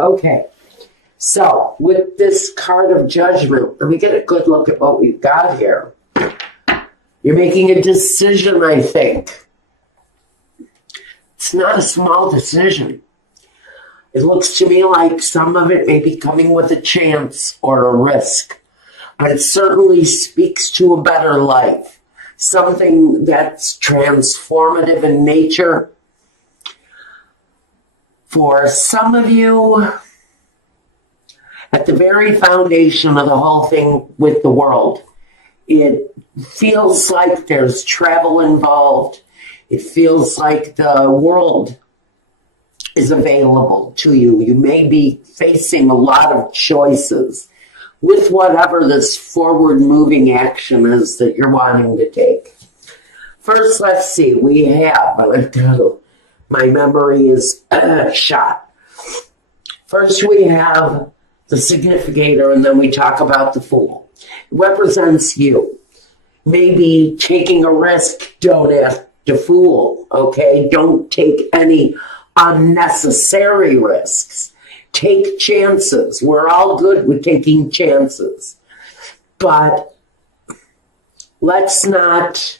Okay. So, with this card of judgment, let me get a good look at what we've got here. You're making a decision, I think. It's not a small decision. It looks to me like some of it may be coming with a chance or a risk. But it certainly speaks to a better life. Something that's transformative in nature. For some of you, at the very foundation of the whole thing with the world, it feels like there's travel involved. It feels like the world is available to you. You may be facing a lot of choices with whatever this forward-moving action is that you're wanting to take. First, let's see. We have, my memory is shot. First, we have the significator, and then we talk about the Fool. It represents you. Maybe taking a risk, don't act a fool, okay? Don't take any unnecessary risks. Take chances. We're all good with taking chances. But let's not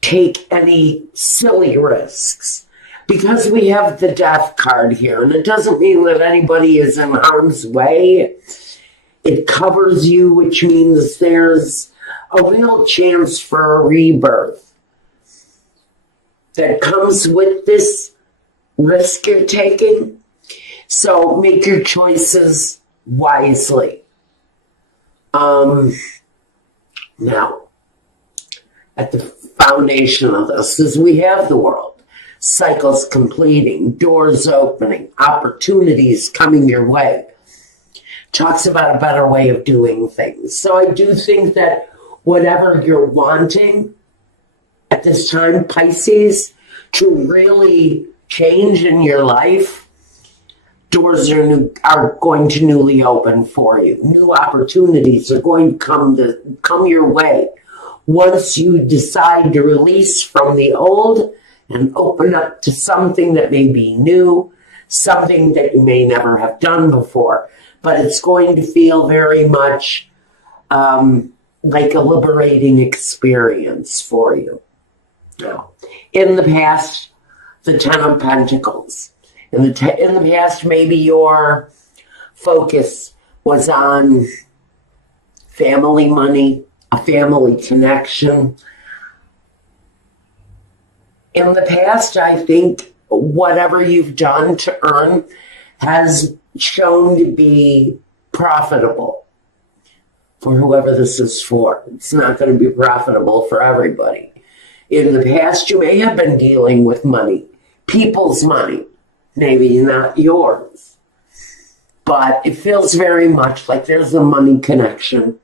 take any silly risks. Because we have the Death card here, and it doesn't mean that anybody is in harm's way. It covers you, which means there's a real chance for a rebirth that comes with this risk you're taking. So make your choices wisely. Now, at the foundation of this is we have the world. Cycles completing, doors opening, opportunities coming your way. Talks about a better way of doing things. So I do think that whatever you're wanting at this time, Pisces, to really change in your life, doors are going to newly open for you. New opportunities are going to come your way once you decide to release from the old and open up to something that may be new, something that you may never have done before. But it's going to feel very much like a liberating experience for you. Now, in the past, the Ten of Pentacles. In the past, maybe your focus was on family money, a family connection. In the past, I think whatever you've done to earn has shown to be profitable for whoever this is for. It's not going to be profitable for everybody. In the past, you may have been dealing with money, people's money, maybe not yours. But it feels very much like there's a money connection,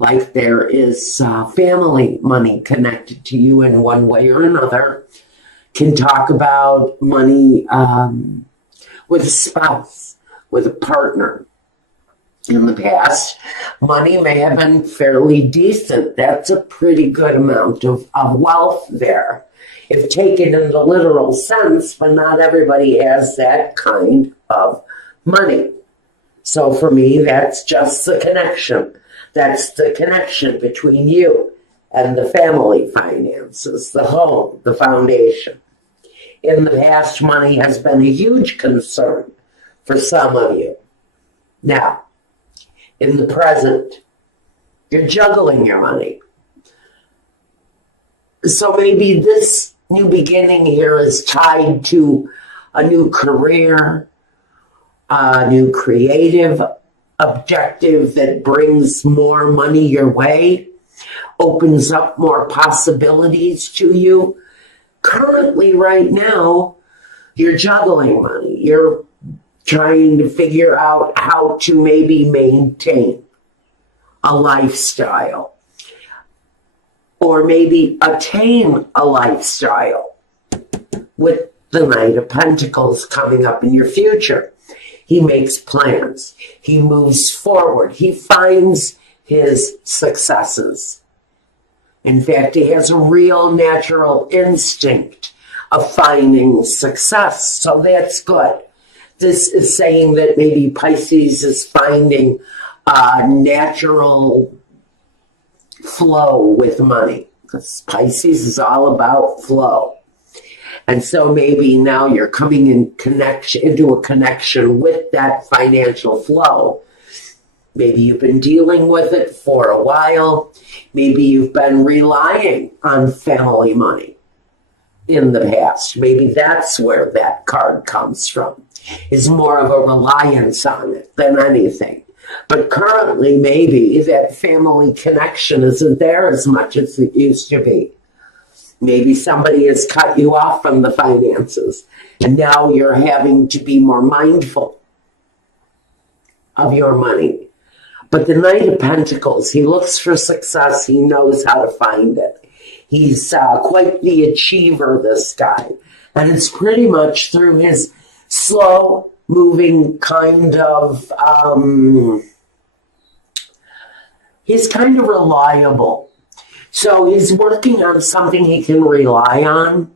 like there is family money connected to you in one way or another. Can talk about money with a spouse, with a partner. In the past, money may have been fairly decent. That's a pretty good amount of wealth there, if taken in the literal sense, but not everybody has that kind of money. So for me, that's just the connection. That's the connection between you and the family finances, the home, the foundation. In the past, money has been a huge concern for some of you. Now, in the present, you're juggling your money. So maybe this new beginning here is tied to a new career, a new creative objective that brings more money your way, opens up more possibilities to you. Currently, right now, you're juggling money. You're trying to figure out how to maybe maintain a lifestyle or maybe attain a lifestyle with the Knight of Pentacles coming up in your future. He makes plans. He moves forward. He finds his successes. In fact, he has a real natural instinct of finding success. So that's good. This is saying that maybe Pisces is finding a natural flow with money, because Pisces is all about flow. And so maybe now you're coming into a connection with that financial flow. Maybe you've been dealing with it for a while. Maybe you've been relying on family money in the past. Maybe that's where that card comes from. Is more of a reliance on it than anything. But currently, maybe that family connection isn't there as much as it used to be. Maybe somebody has cut you off from the finances, and now you're having to be more mindful of your money. But the Knight of Pentacles, he looks for success. He knows how to find it. He's quite the achiever, this guy. And it's pretty much through his slow-moving kind of, he's kind of reliable. So he's working on something he can rely on,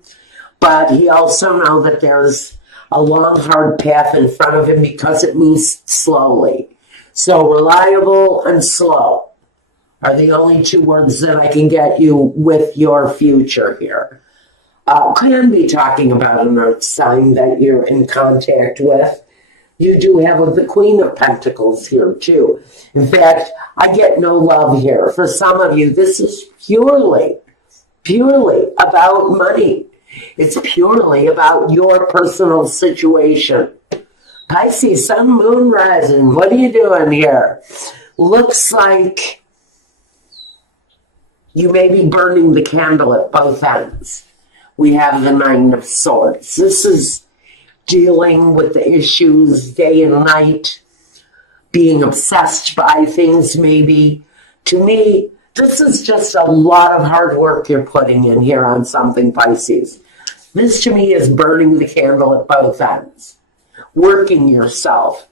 but he also knows that there's a long, hard path in front of him because it moves slowly. So reliable and slow are the only two words that I can get you with your future here. Can be talking about an earth sign that you're in contact with. You do have the Queen of Pentacles here too. In fact, I get no love here. For some of you, this is purely about money. It's purely about your personal situation. Pisces, Sun, Moon, Rising, what are you doing here? Looks like you may be burning the candle at both ends. We have the Nine of Swords. This is dealing with the issues day and night, being obsessed by things maybe. To me, this is just a lot of hard work you're putting in here on something, Pisces. This to me is burning the candle at both ends. Working yourself,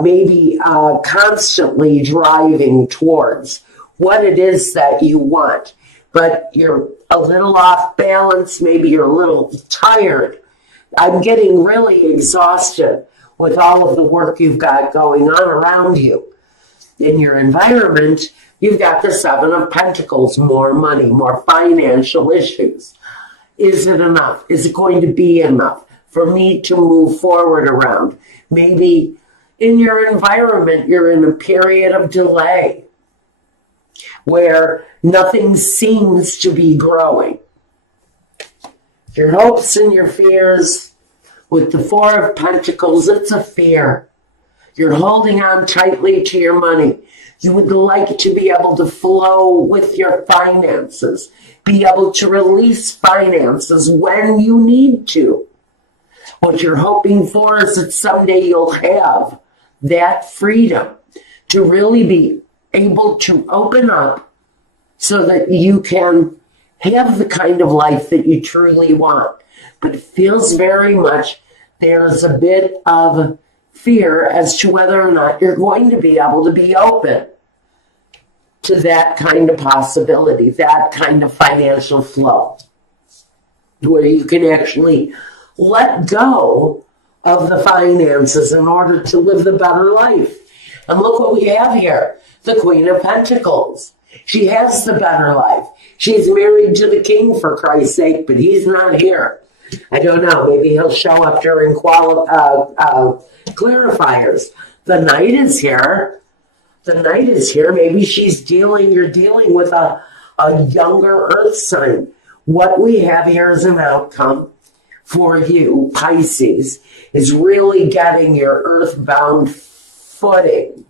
maybe constantly driving towards what it is that you want. But you're a little off balance, maybe you're a little tired. I'm getting really exhausted with all of the work you've got going on around you. In your environment, you've got the Seven of Pentacles, more money, more financial issues. Is it enough? Is it going to be enough for me to move forward around? Maybe in your environment, you're in a period of delay where nothing seems to be growing. Your hopes and your fears, with the Four of Pentacles, it's a fear. You're holding on tightly to your money. You would like to be able to flow with your finances, be able to release finances when you need to. What you're hoping for is that someday you'll have that freedom to really be able to open up so that you can have the kind of life that you truly want. But it feels very much there's a bit of fear as to whether or not you're going to be able to be open to that kind of possibility, that kind of financial flow, where you can actually let go of the finances in order to live the better life. And look what we have here, the Queen of Pentacles. She has the better life. She's married to the king, for Christ's sake, but he's not here. I don't know. Maybe he'll show up during clarifiers. The Knight is here. The Knight is here. Maybe you're dealing with a younger earth sign. What we have here as an outcome for you, Pisces, is really getting your earthbound footing,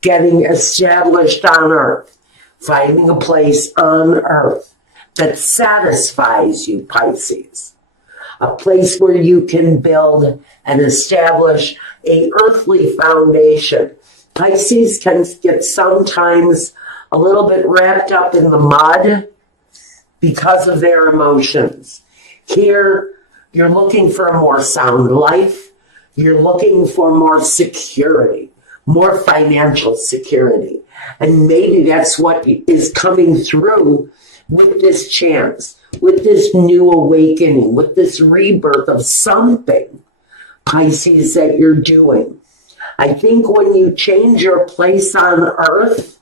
getting established on earth, finding a place on earth that satisfies you, Pisces. A place where you can build and establish a earthly foundation. Pisces can get sometimes a little bit wrapped up in the mud because of their emotions. Here, you're looking for a more sound life. You're looking for more security, more financial security. And maybe that's what is coming through with this chance, with this new awakening, with this rebirth of something, Pisces, that you're doing. I think when you change your place on earth,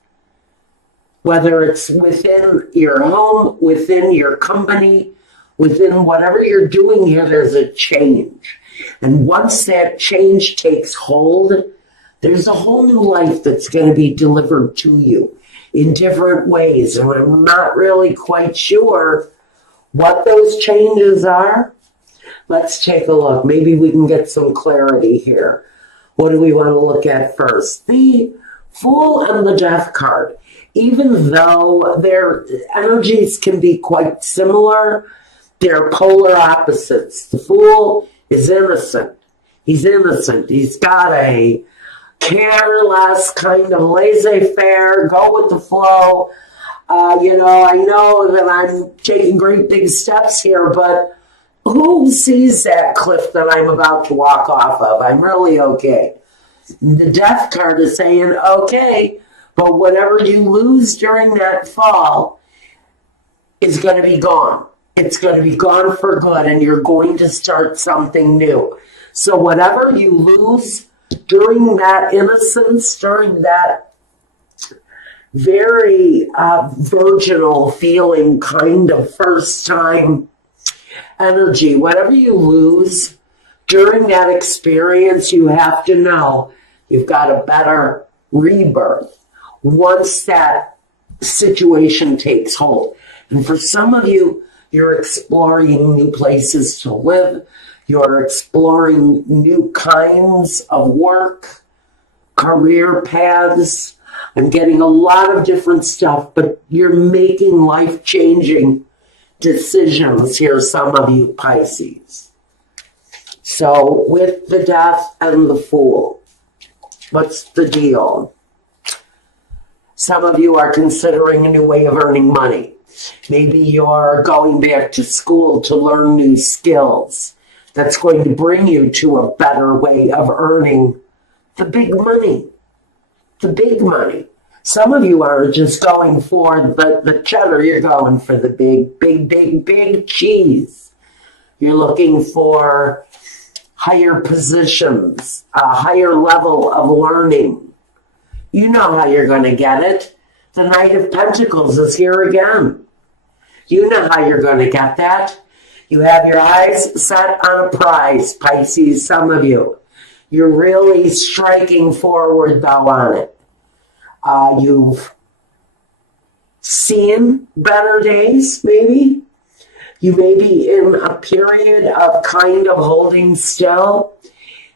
whether it's within your home, within your company, within whatever you're doing here, there's a change. And once that change takes hold, there's a whole new life that's going to be delivered to you in different ways. And I'm not really quite sure what those changes are. Let's take a look. Maybe we can get some clarity here. What do we want to look at first? The Fool and the Death card. Even though their energies can be quite similar, they're polar opposites. The Fool is innocent. He's innocent. He's got a careless kind of laissez-faire, go with the flow. I know that I'm taking great big steps here, but who sees that cliff that I'm about to walk off of? I'm really okay. The Death card is saying, okay, but whatever you lose during that fall is going to be gone. It's going to be gone for good, and you're going to start something new. So whatever you lose during that innocence, during that very virginal feeling, kind of first time energy, whatever you lose during that experience, you have to know you've got a better rebirth once that situation takes hold. And for some of you, you're exploring new places to live. You're exploring new kinds of work, career paths. I'm getting a lot of different stuff, but you're making life-changing decisions here, some of you Pisces. So with the Death and the Fool, what's the deal? Some of you are considering a new way of earning money. Maybe you're going back to school to learn new skills. That's going to bring you to a better way of earning the big money. The big money. Some of you are just going for the cheddar. You're going for the big cheese. You're looking for higher positions, a higher level of learning. You know how you're going to get it. The Knight of Pentacles is here again. You know how you're going to get that. You have your eyes set on a prize, Pisces, some of you. You're really striking forward, though, on it. You've seen better days, maybe. You may be in a period of kind of holding still,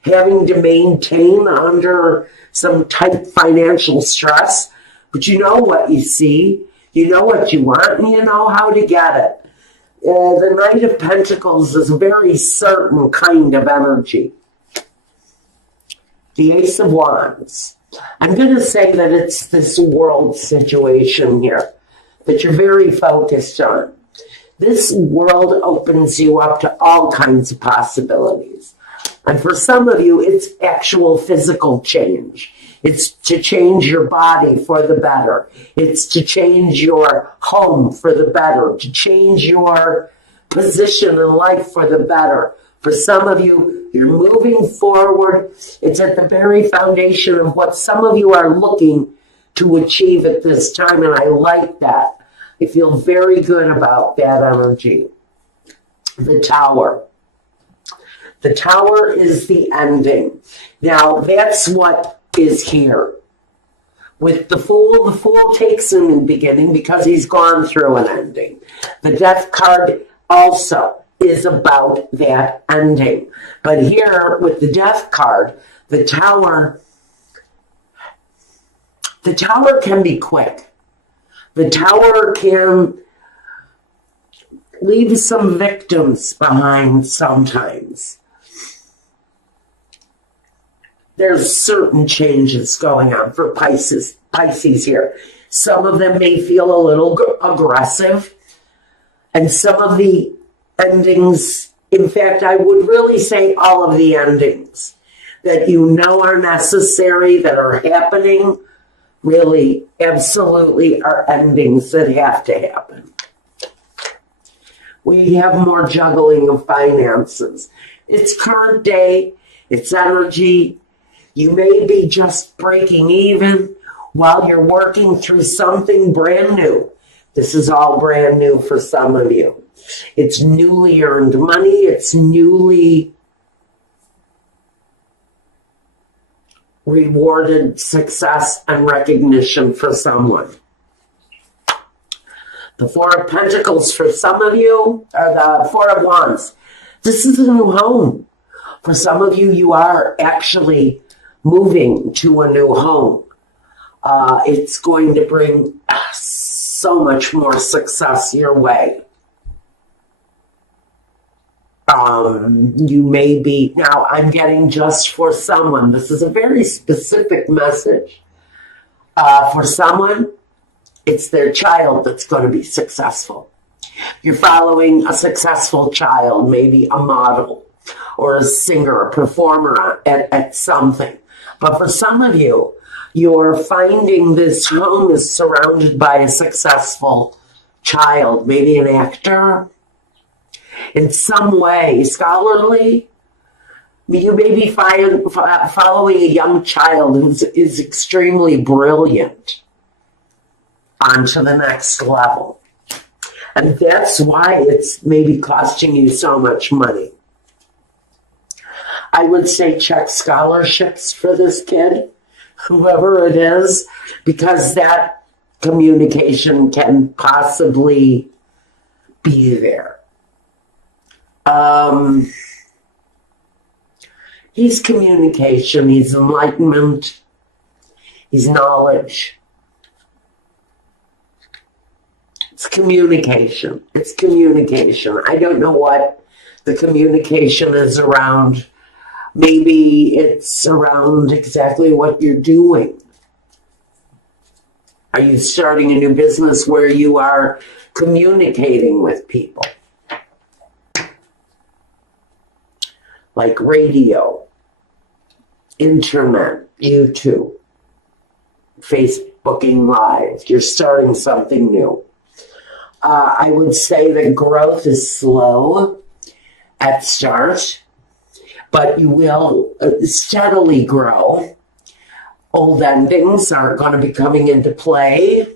having to maintain under some tight financial stress. But you know what you see. You know what you want, and you know how to get it. The Knight of Pentacles is a very certain kind of energy. The Ace of Wands. I'm going to say that it's this world situation here that you're very focused on. This world opens you up to all kinds of possibilities. And for some of you, it's actual physical change. It's to change your body for the better. It's to change your home for the better, to change your position in life for the better. For some of you, you're moving forward. It's at the very foundation of what some of you are looking to achieve at this time, and I like that. I feel very good about that energy. The Tower. The Tower is the ending. Now, that's what is here. With the Fool takes a new beginning because he's gone through an ending. The Death card also is about that ending. But here, with the Death card, the Tower can be quick. The Tower can leave some victims behind sometimes. There's certain changes going on for Pisces here. Some of them may feel a little aggressive, and some of the endings, in fact, I would really say all of the endings that you know are necessary, that are happening, really, absolutely are endings that have to happen. we have more juggling of finances. It's current day, it's energy. You may be just breaking even while you're working through something brand new. This is all brand new for some of you. It's newly earned money. It's newly rewarded success and recognition for someone. The Four of Pentacles for some of you, or the Four of Wands. This is a new home. For some of you, you are actually moving to a new home. It's going to bring so much more success your way. You may be, now I'm getting just for someone. This is a very specific message. For someone, it's their child that's going to be successful. You're following a successful child, maybe a model or a singer, a performer at something. But for some of you, you're finding this home is surrounded by a successful child, maybe an actor, in some way, scholarly. You may be following a young child who is extremely brilliant onto the next level. And that's why it's maybe costing you so much money. I would say check scholarships for this kid, whoever it is, because that communication can possibly be there. He's communication, he's enlightenment, he's knowledge. It's communication. It's communication. I don't know what the communication is around. Maybe it's around exactly what you're doing. Are you starting a new business where you are communicating with people? Like radio, internet, YouTube, Facebooking Live. You're starting something new. I would say that growth is slow at start, but you will steadily grow. Old endings are going to be coming into play.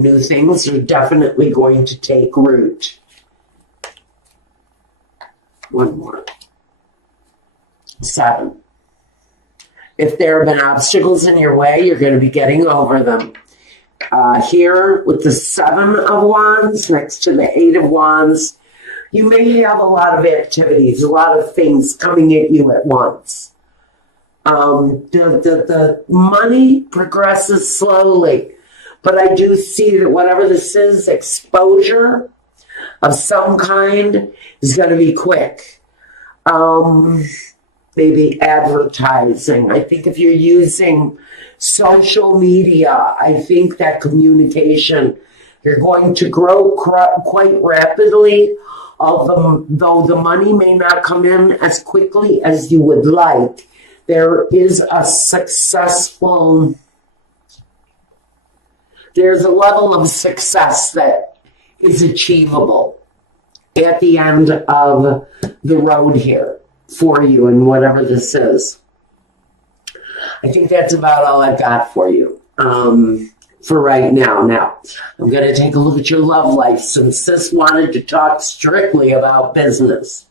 New things are definitely going to take root. One more. 7. If there have been obstacles in your way, you're going to be getting over them. Here with the 7 of Wands next to the 8 of Wands, you may have a lot of activities, a lot of things coming at you at once. The money progresses slowly, but I do see that whatever this is, exposure of some kind is going to be quick. Maybe advertising. I think if you're using social media, I think that communication, you're going to grow quite rapidly, although the money may not come in as quickly as you would like. There's a level of success that is achievable at the end of the road here for you and whatever this is. I think that's about all I've got for you for right now. Now, I'm going to take a look at your love life since this wanted to talk strictly about business.